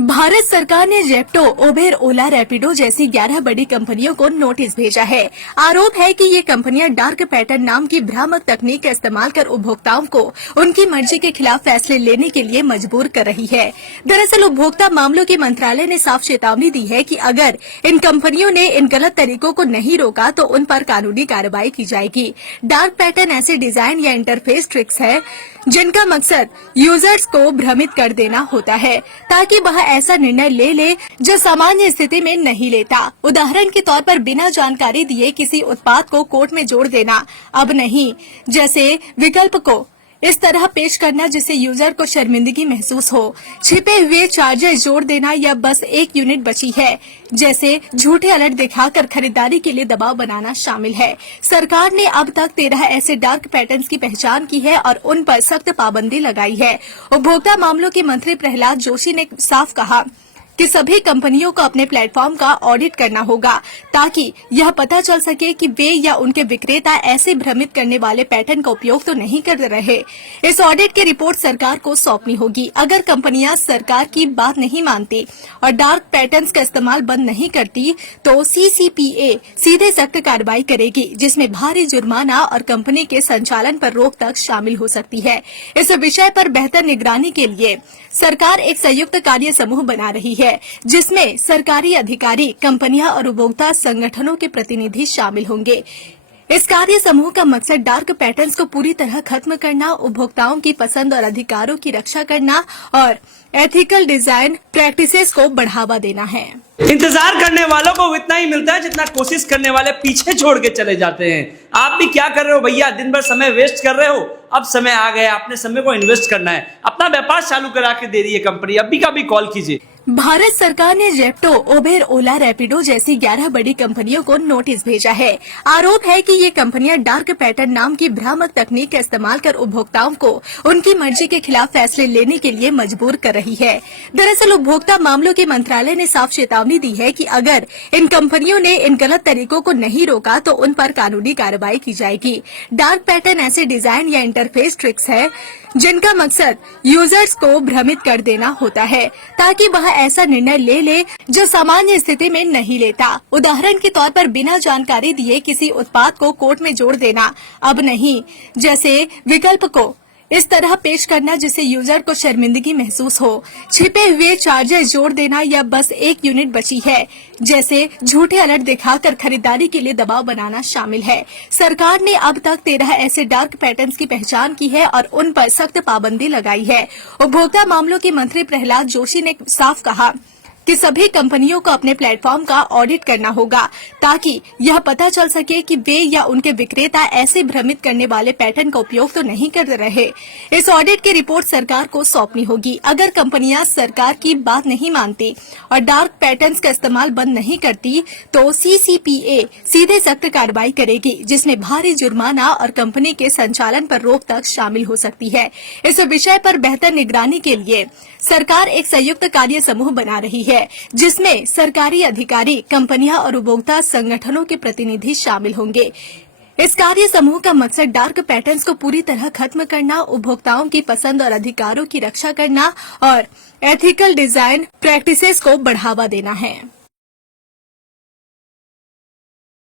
भारत सरकार ने Zepto, Uber, ओला, रैपिडो जैसी 11 बड़ी कंपनियों को नोटिस भेजा है। आरोप है कि ये कंपनियां डार्क पैटर्न नाम की भ्रामक तकनीक का इस्तेमाल कर उपभोक्ताओं को उनकी मर्जी के खिलाफ फैसले लेने के लिए मजबूर कर रही है। दरअसल उपभोक्ता मामलों के मंत्रालय ने साफ चेतावनी दी है कि अगर इन कंपनियों ने इन गलत तरीकों को नहीं रोका तो उन पर कानूनी कार्रवाई की जाएगी। डार्क पैटर्न ऐसे डिजाइन या इंटरफेस ट्रिक्स है जिनका मकसद यूजर्स को भ्रमित कर देना होता है ताकि वह ऐसा निर्णय ले जो सामान्य स्थिति में नहीं लेता। उदाहरण के तौर पर बिना जानकारी दिए किसी उत्पाद को कोर्ट में जोड़ देना, अब नहीं जैसे विकल्प को इस तरह पेश करना जिससे यूजर को शर्मिंदगी महसूस हो, छिपे हुए चार्जेस जोड़ देना या बस एक यूनिट बची है जैसे झूठे अलर्ट दिखाकर खरीदारी के लिए दबाव बनाना शामिल है। सरकार ने अब तक 13 ऐसे डार्क पैटर्न्स की पहचान की है और उन पर सख्त पाबंदी लगाई है। उपभोक्ता मामलों के मंत्री प्रहलाद जोशी ने साफ कहा कि सभी कंपनियों को अपने प्लेटफॉर्म का ऑडिट करना होगा ताकि यह पता चल सके कि वे या उनके विक्रेता ऐसे भ्रमित करने वाले पैटर्न का उपयोग तो नहीं कर रहे। इस ऑडिट की रिपोर्ट सरकार को सौंपनी होगी। अगर कंपनियां सरकार की बात नहीं मानती और डार्क पैटर्न्स का इस्तेमाल बंद नहीं करती तो CCPA सीधे सख्त कार्रवाई करेगी जिसमें भारी जुर्माना और कंपनी के संचालन पर रोक तक शामिल हो सकती है। इस विषय पर बेहतर निगरानी के लिए सरकार एक संयुक्त कार्य समूह बना रही है जिसमें सरकारी अधिकारी, कंपनियां और उपभोक्ता संगठनों के प्रतिनिधि शामिल होंगे। इस कार्य समूह का मकसद डार्क पैटर्न्स को पूरी तरह खत्म करना, उपभोक्ताओं की पसंद और अधिकारों की रक्षा करना और एथिकल डिजाइन प्रैक्टिसेस को बढ़ावा देना है। इंतजार करने वालों को इतना ही मिलता है जितना कोशिश करने वाले पीछे छोड़ के चले जाते हैं। आप भी क्या कर रहे हो भैया? दिन भर समय वेस्ट कर रहे हो। अब समय आ गया, अपने समय को इन्वेस्ट करना है। अपना व्यापार चालू करा के दे रही है कंपनी। अभी का भी कॉल कीजिए। भारत सरकार ने जेप्टो, उबेर, ओला, रैपिडो जैसी 11 बड़ी कंपनियों को नोटिस भेजा है। आरोप है कि ये कंपनियां डार्क पैटर्न नाम की भ्रामक तकनीक का इस्तेमाल कर उपभोक्ताओं को उनकी मर्जी के खिलाफ फैसले लेने के लिए मजबूर कर रही है। दरअसल उपभोक्ता मामलों के मंत्रालय ने साफ चेतावनी दी है कि अगर इन कंपनियों ने इन गलत तरीकों को नहीं रोका तो उन पर कानूनी कार्रवाई की जाएगी। डार्क पैटर्न ऐसे डिजाइन या इंटरफेस ट्रिक्स है जिनका मकसद यूजर्स को भ्रमित कर देना होता है ताकि वह ऐसा निर्णय ले जो सामान्य स्थिति में नहीं लेता। उदाहरण के तौर पर बिना जानकारी दिए किसी उत्पाद को कोर्ट में जोड़ देना, अब नहीं जैसे विकल्प को इस तरह पेश करना जिससे यूजर को शर्मिंदगी महसूस हो, छिपे हुए चार्जेस जोड़ देना या बस एक यूनिट बची है जैसे झूठे अलर्ट दिखाकर खरीदारी के लिए दबाव बनाना शामिल है। सरकार ने अब तक 13 ऐसे डार्क पैटर्न्स की पहचान की है और उन पर सख्त पाबंदी लगाई है। उपभोक्ता मामलों के मंत्री प्रहलाद जोशी ने साफ कहा कि सभी कंपनियों को अपने प्लेटफॉर्म का ऑडिट करना होगा ताकि यह पता चल सके कि वे या उनके विक्रेता ऐसे भ्रमित करने वाले पैटर्न का उपयोग तो नहीं कर रहे। इस ऑडिट की रिपोर्ट सरकार को सौंपनी होगी। अगर कंपनियां सरकार की बात नहीं मानती और डार्क पैटर्न्स का इस्तेमाल बंद नहीं करती तो CCPA सीधे सख्त कार्रवाई करेगी जिसमें भारी जुर्माना और कंपनी के संचालन पर रोक तक शामिल हो सकती है। इस विषय पर बेहतर निगरानी के लिए सरकार एक संयुक्त कार्य समूह बना रही है जिसमें सरकारी अधिकारी, कंपनियां और उपभोक्ता संगठनों के प्रतिनिधि शामिल होंगे। इस कार्य समूह का मकसद डार्क पैटर्न्स को पूरी तरह खत्म करना, उपभोक्ताओं की पसंद और अधिकारों की रक्षा करना और एथिकल डिजाइन प्रैक्टिसेस को बढ़ावा देना है।